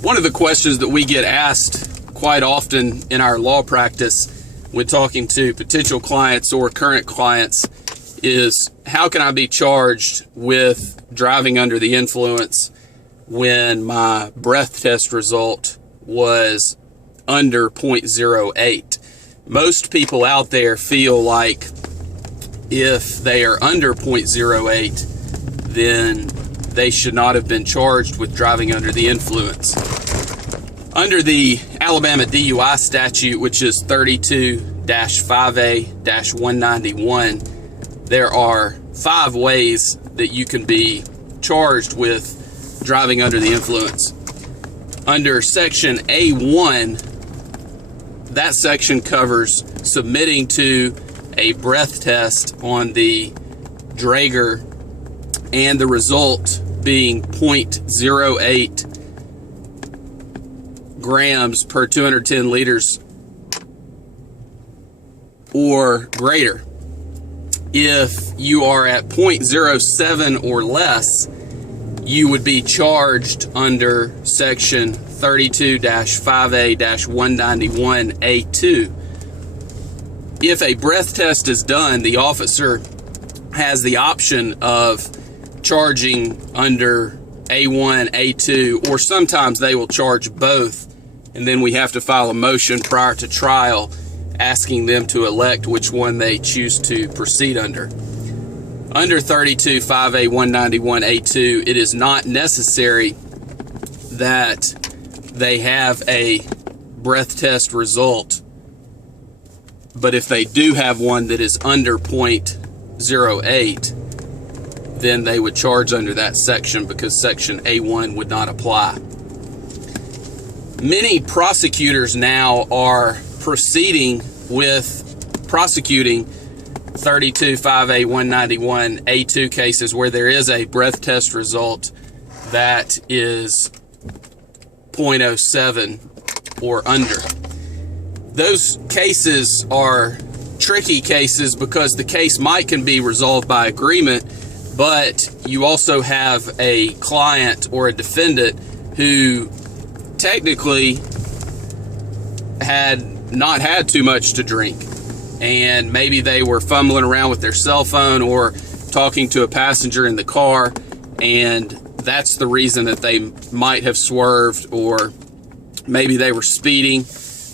One of the questions that we get asked quite often in our law practice when talking to potential clients or current clients is, how can I be charged with driving under the influence when my breath test result was under 0.08? Most people out there feel like if they are under 0.08, then they should not have been charged with driving under the influence. Under the Alabama DUI statute, which is 32-5A-191, there are 5 ways that you can be charged with driving under the influence. Under section A1, that section covers submitting to a breath test on the Draeger and the result being 0.08 grams per 210 liters or greater. If you are at 0.07 or less, you would be charged under section 32-5A-191A2. If a breath test is done, the officer has the option of charging under A1, A2, or sometimes they will charge both, and then we have to file a motion prior to trial asking them to elect which one they choose to proceed under. Under 32-5A-191A2, it is not necessary that they have a breath test result, but if they do have one that is under 0.08, then they would charge under that section because section A1 would not apply. Many prosecutors now are proceeding with prosecuting 32-5A-191A2 cases where there is a breath test result that is 0.07 or under. Those cases are tricky cases because the case can be resolved by agreement, but you also have a client or a defendant who technically had not had too much to drink, and maybe they were fumbling around with their cell phone or talking to a passenger in the car, and that's the reason that they might have swerved, or maybe they were speeding,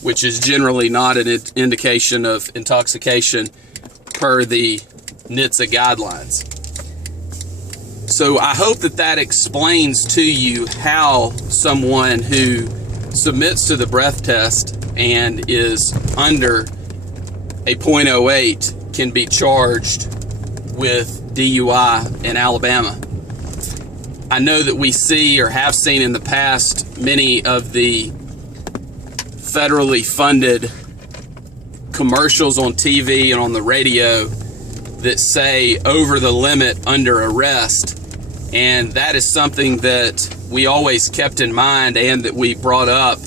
which is generally not an indication of intoxication per the NHTSA guidelines. So I hope that explains to you how someone who submits to the breath test and is under a 0.08 can be charged with DUI in Alabama. I know that we see or have seen in the past many of the federally funded commercials on TV and on the radio that say over the limit under arrest, and that is something that we always kept in mind and that we brought up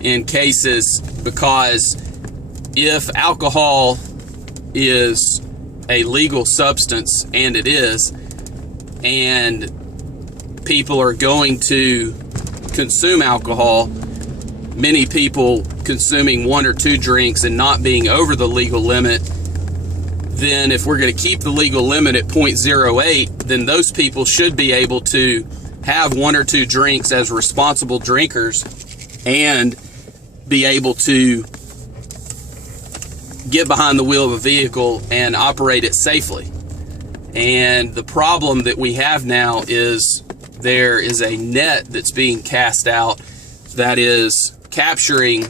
in cases, because if alcohol is a legal substance, and it is, and people are going to consume alcohol, many people consuming 1 or 2 drinks and not being over the legal limit, then if we're going to keep the legal limit at 0.08, then those people should be able to have 1 or 2 drinks as responsible drinkers and be able to get behind the wheel of a vehicle and operate it safely. And the problem that we have now is there is a net that's being cast out that is capturing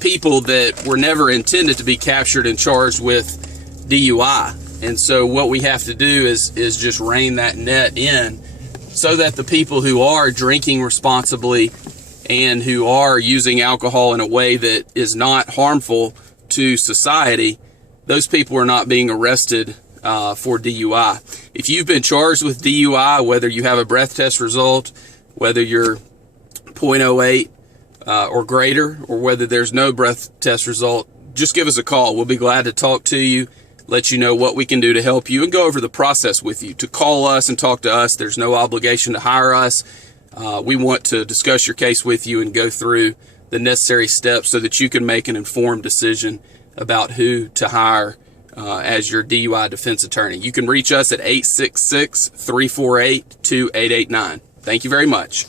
people that were never intended to be captured and charged with DUI. And so what we have to do is just rein that net in so that the people who are drinking responsibly and who are using alcohol in a way that is not harmful to society, those people are not being arrested for DUI. If you've been charged with DUI, whether you have a breath test result, whether you're 0.08 or greater, or whether there's no breath test result, just give us a call. We'll be glad to talk to you, let you know what we can do to help you, and go over the process with you. To call us and talk to us, there's no obligation to hire us. we want to discuss your case with you and go through the necessary steps so that you can make an informed decision about who to hire as your DUI defense attorney. You can reach us at 866-348-2889. Thank you very much.